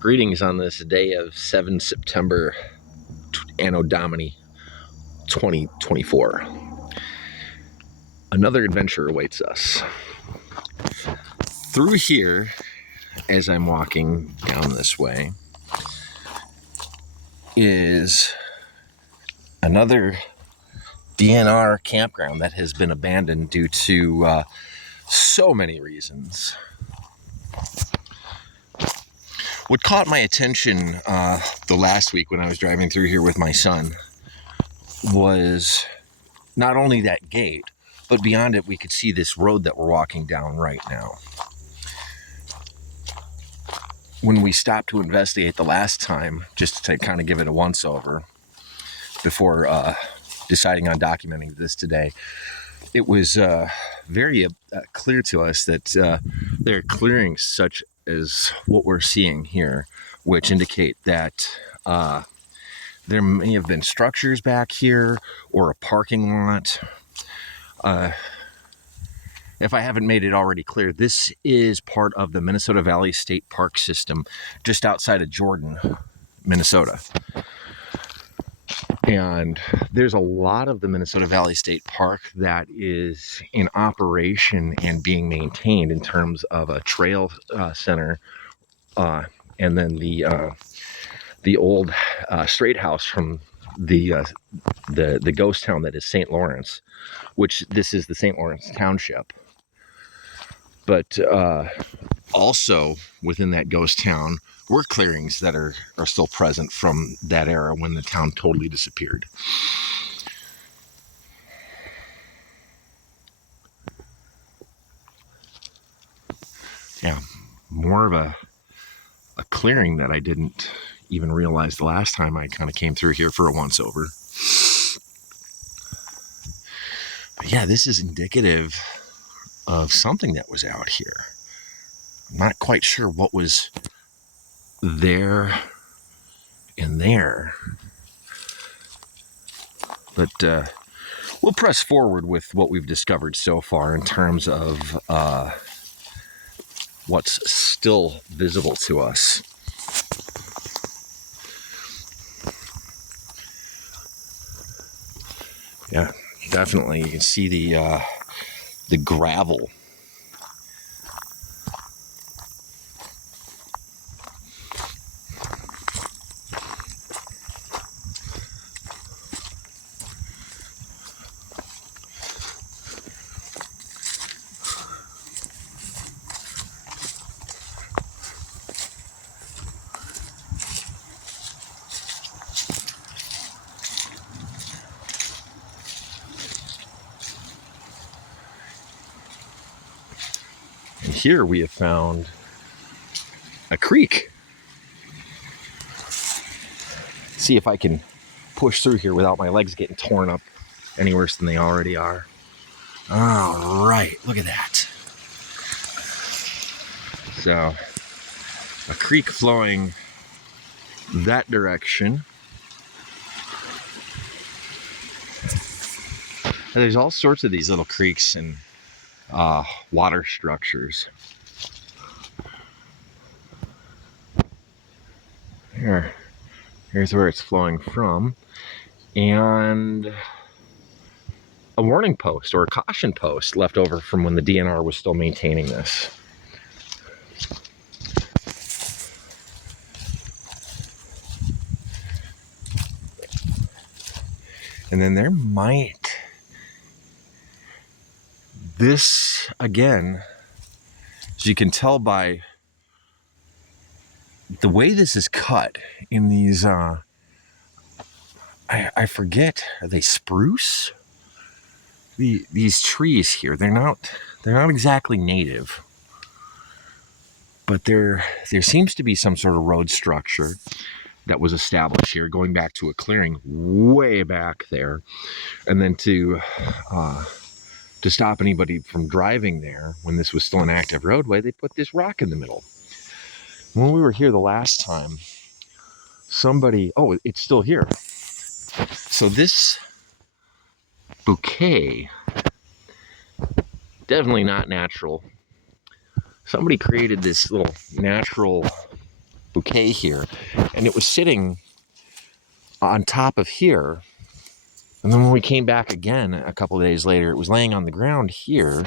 Greetings on this day of 7 September Anno Domini 2024. Another adventure awaits us. Through here, as I'm walking down this way, is another DNR campground that has been abandoned due to so many reasons. What caught my attention the last week when I was driving through here with my son was not only that gate, but beyond it we could see this road that we're walking down right now. When we stopped to investigate the last time, just to kind of give it a once over before deciding on documenting this today, it was very clear to us that there are clearings such as what we're seeing here, which indicate that there may have been structures back here or a parking lot. If I haven't made it already clear, this is part of the Minnesota Valley State Park system just outside of Jordan, Minnesota. And there's a lot of the Minnesota Valley State Park that is in operation and being maintained in terms of a trail center, and then the old straight house from the ghost town that is St. Lawrence, which this is the St. Lawrence Township. But also within that ghost town were clearings that are still present from that era when the town totally disappeared. Yeah, more of a clearing that I didn't even realize the last time I kind of came through here for a once over. But yeah, this is indicative of something that was out here. I'm not quite sure what was there and there, but we'll press forward with what we've discovered so far in terms of what's still visible to us. Yeah, definitely you can see the gravel. And here we have found a creek. See if I can push through here without my legs getting torn up any worse than they already are. All right, look at that. So, a creek flowing that direction. And there's all sorts of these little creeks and water structures. Here's where it's flowing from, and a warning post or a caution post left over from when the DNR was still maintaining this. And then there might, this again, as you can tell by the way this is cut in these, I forget, are they spruce? These trees here, they're not exactly native, but there seems to be some sort of road structure that was established here, going back to a clearing way back there, and then to stop anybody from driving there when this was still an active roadway, they put this rock in the middle. When we were here the last time, somebody, oh, it's still here. So this bouquet, definitely not natural. Somebody created this little natural bouquet here, and it was sitting on top of here. And then when we came back again a couple of days later, it was laying on the ground here,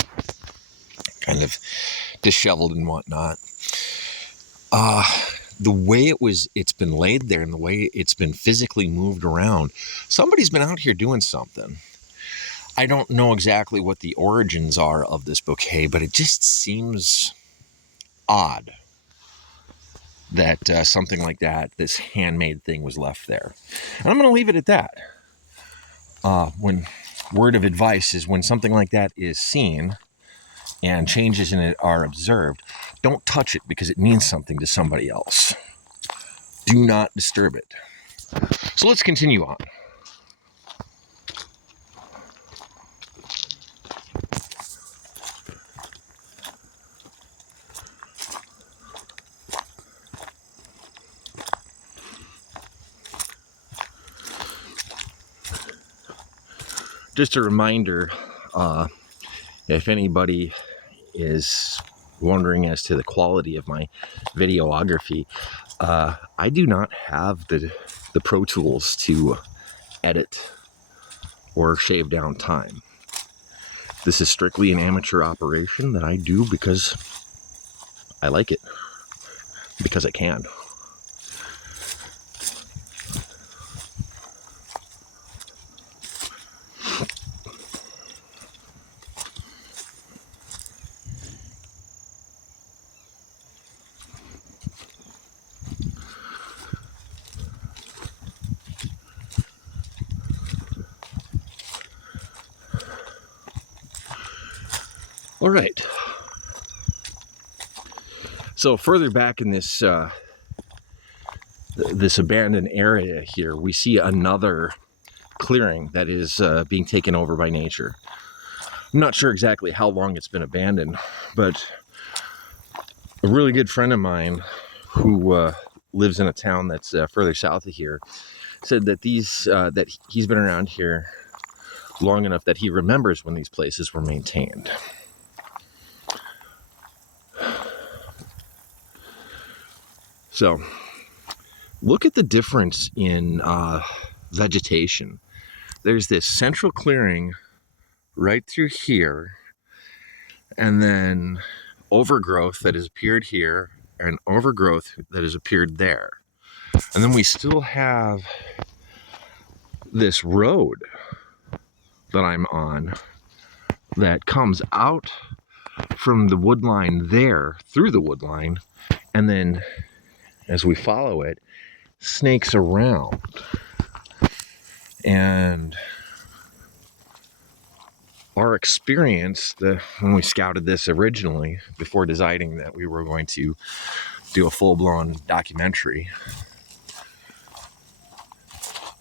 kind of disheveled and whatnot. The way it's been laid there and the way it's been physically moved around, somebody's been out here doing something. I don't know exactly what the origins are of this bouquet, but it just seems odd that something like that, this handmade thing, was left there. And I'm going to leave it at that. When word of advice is, when something like that is seen and changes in it are observed, don't touch it because it means something to somebody else. Do not disturb it. So let's continue on. Just a reminder, if anybody is wondering as to the quality of my videography, I do not have the Pro Tools to edit or shave down time. This is strictly an amateur operation that I do because I like it, because I can. All right. So further back in this this abandoned area here, we see another clearing that is being taken over by nature. I'm not sure exactly how long it's been abandoned, but a really good friend of mine who lives in a town that's further south of here said that that he's been around here long enough that he remembers when these places were maintained. So look at the difference in vegetation. There's this central clearing right through here, and then overgrowth that has appeared here, and overgrowth that has appeared there. And then we still have this road that I'm on that comes out from the wood line there, through the wood line, and then as we follow it, snakes around. And our experience when we scouted this originally, before deciding that we were going to do a full-blown documentary,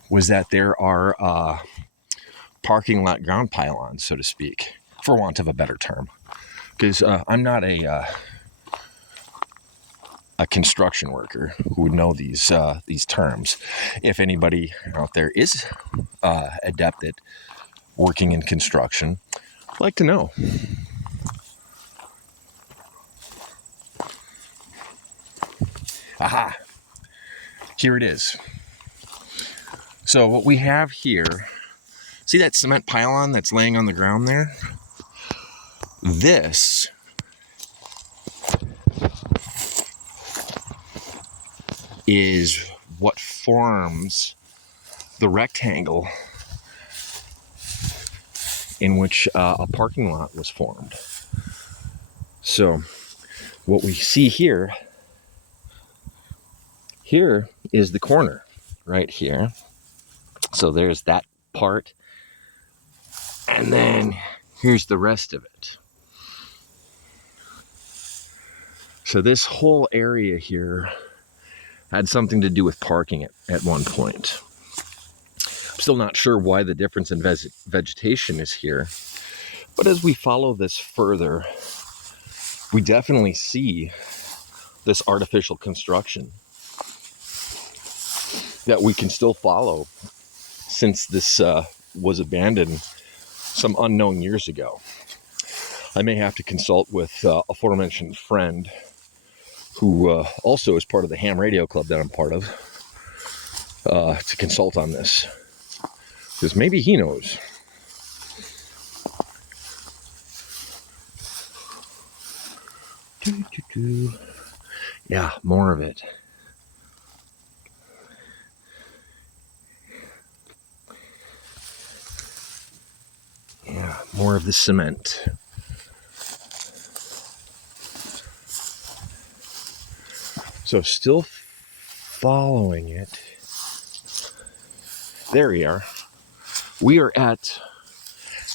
was that there are parking lot ground pylons, so to speak, for want of a better term. Because I'm not a construction worker who would know these terms. If anybody out there is adept at working in construction, I'd like to know. Aha! Here it is. So what we have here, see that cement pylon that's laying on the ground there? This is what forms the rectangle in which a parking lot was formed. So what we see here is the corner right here. So there's that part, and then here's the rest of it. So this whole area here had something to do with parking at one point. I'm still not sure why the difference in vegetation is here, but as we follow this further, we definitely see this artificial construction that we can still follow since this was abandoned some unknown years ago. I may have to consult with a aforementioned friend who also is part of the ham radio club that I'm part of, to consult on this, because maybe he knows. Yeah, more of it. Yeah, more of the cement. So still following it. There we are. We are at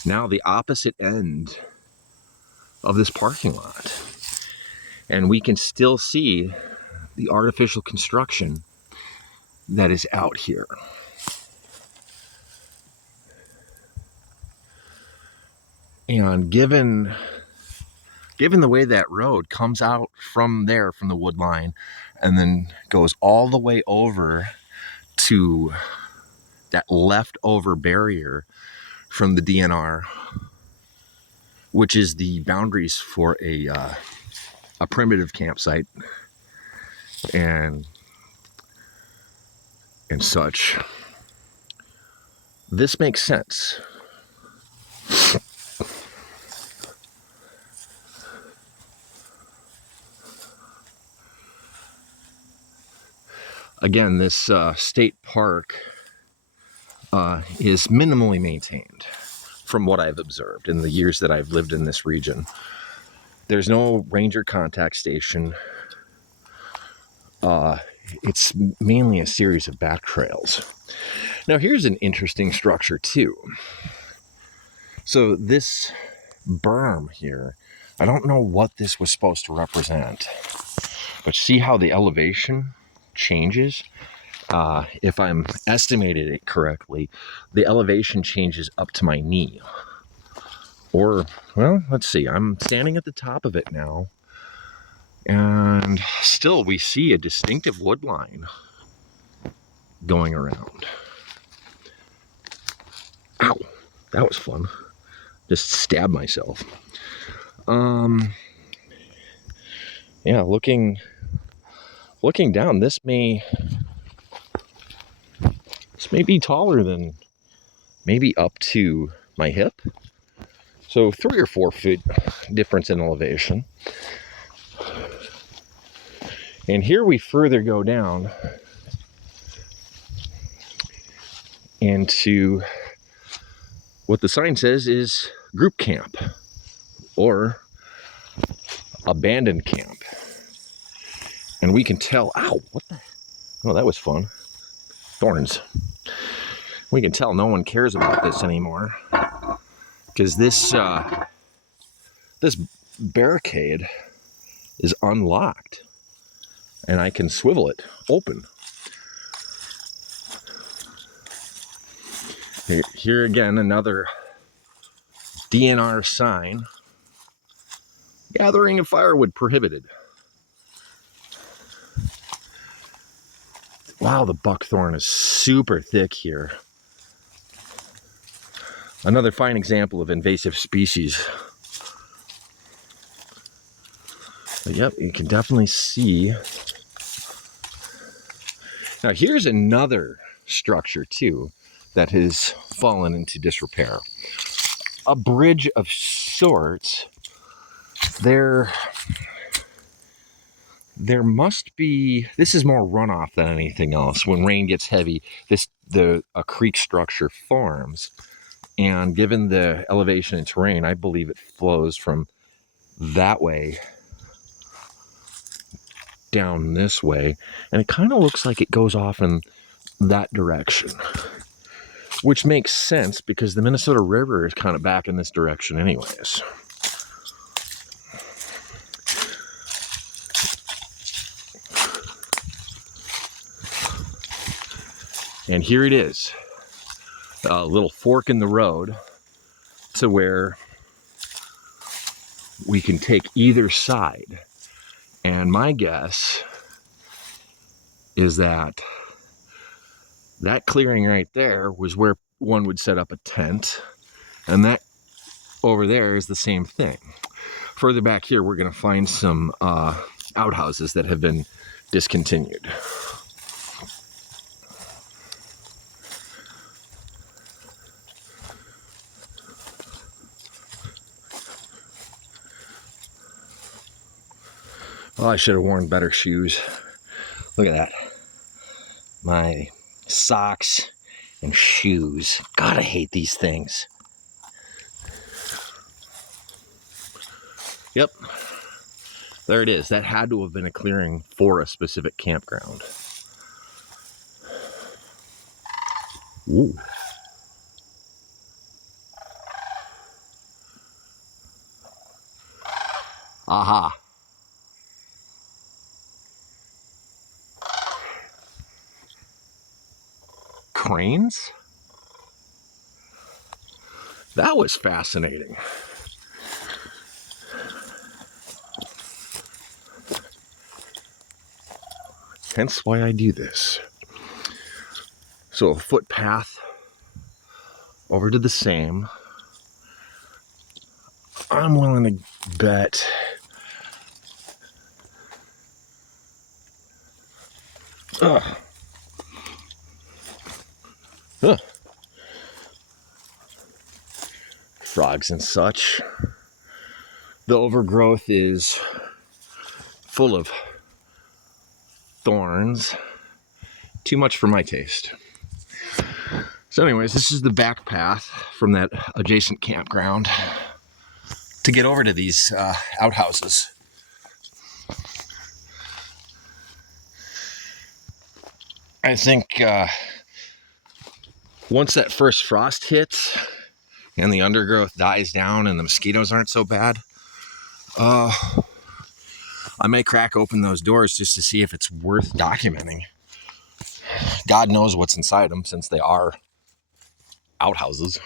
now the opposite end of this parking lot. And we can still see the artificial construction that is out here. And given the way that road comes out from there, from the wood line, and then goes all the way over to that leftover barrier from the DNR, which is the boundaries for a primitive campsite and such. This makes sense. Again, this state park is minimally maintained from what I've observed in the years that I've lived in this region. There's no ranger contact station. It's mainly a series of back trails. Now, here's an interesting structure too. So this berm here, I don't know what this was supposed to represent, but see how the elevation changes? If I'm estimated it correctly, the elevation changes up to my knee. Or, well, let's see, I'm standing at the top of it now, and still we see a distinctive wood line going around. Ow, that was fun. Just stabbed myself. Yeah, looking down, this may be taller than maybe up to my hip. So 3 or 4 feet difference in elevation. And here we further go down into what the sign says is group camp or abandoned camp. And we can tell, ow, what the, oh, that was fun. Thorns. We can tell no one cares about this anymore, because this barricade is unlocked and I can swivel it open. Here again, another DNR sign. Gathering of firewood prohibited. Wow, the buckthorn is super thick here. Another fine example of invasive species. But yep, you can definitely see. Now here's another structure too that has fallen into disrepair. A bridge of sorts. There must be, this is more runoff than anything else. When rain gets heavy, a creek structure forms. And given the elevation and terrain, I believe it flows from that way down this way. And it kind of looks like it goes off in that direction, which makes sense because the Minnesota River is kind of back in this direction anyways. And here it is, a little fork in the road to where we can take either side. And my guess is that clearing right there was where one would set up a tent, and that over there is the same thing. Further back here, we're going to find some outhouses that have been discontinued. Oh, I should have worn better shoes. Look at that. My socks and shoes. God, I hate these things. Yep. There it is. That had to have been a clearing for a specific campground. Ooh. Aha. Cranes? That was fascinating. Hence why I do this. So a footpath over to the same. I'm willing to bet frogs and such. The overgrowth is full of thorns. Too much for my taste. So anyways, this is the back path from that adjacent campground to get over to these outhouses. I think once that first frost hits and the undergrowth dies down and the mosquitoes aren't so bad, I may crack open those doors just to see if it's worth documenting. God knows what's inside them, since they are outhouses.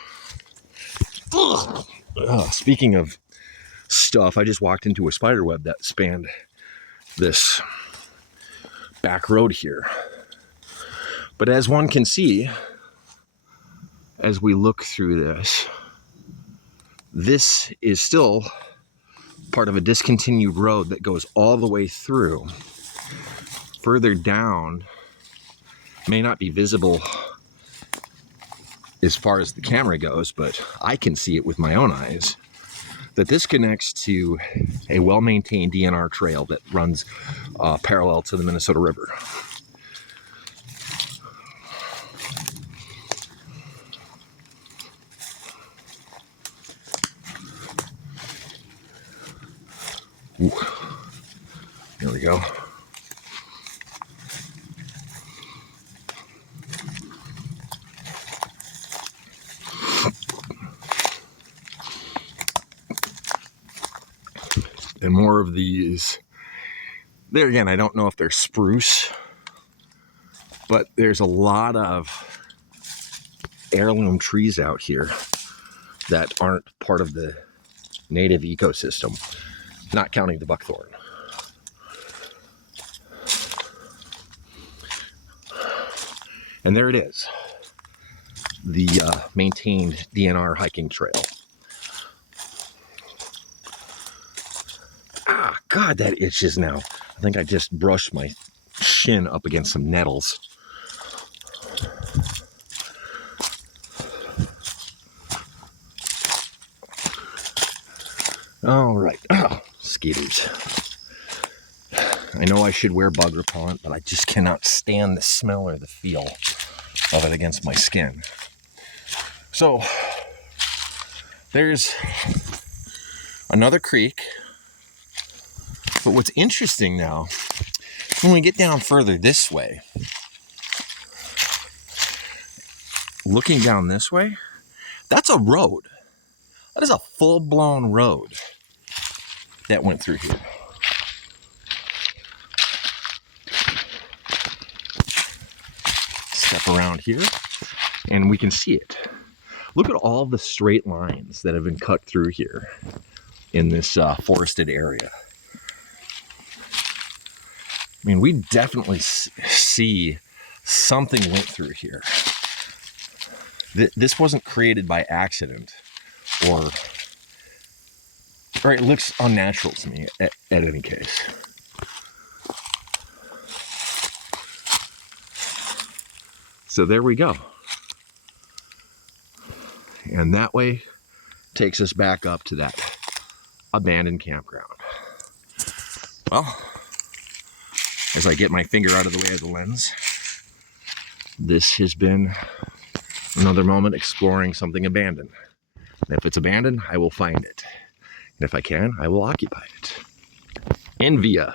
Ugh. Speaking of stuff, I just walked into a spider web that spanned this back road here. But as one can see, as we look through this, this is still part of a discontinued road that goes all the way through. Further down, may not be visible as far as the camera goes, but I can see it with my own eyes, that this connects to a well-maintained DNR trail that runs parallel to the Minnesota River. Ooh. There we go. And more of these. There again, I don't know if they're spruce, but there's a lot of heirloom trees out here that aren't part of the native ecosystem, not counting the buckthorn. And there it is, the maintained DNR hiking trail. Ah, God, that itches now. I think I just brushed my shin up against some nettles. All right, mosquitoes. I know I should wear bug repellent, but I just cannot stand the smell or the feel of it against my skin. So, there's another creek. But what's interesting now, when we get down further this way, looking down this way, that's a road. That is a full-blown road that went through here. Step around here, and we can see it. Look at all the straight lines that have been cut through here in this forested area. I mean, we definitely see something went through here. This wasn't created by accident, or it looks unnatural to me at any case. So there we go. And that way takes us back up to that abandoned campground. Well, as I get my finger out of the way of the lens, this has been another moment exploring something abandoned. And if it's abandoned, I will find it. And if I can, I will occupy it. Envia.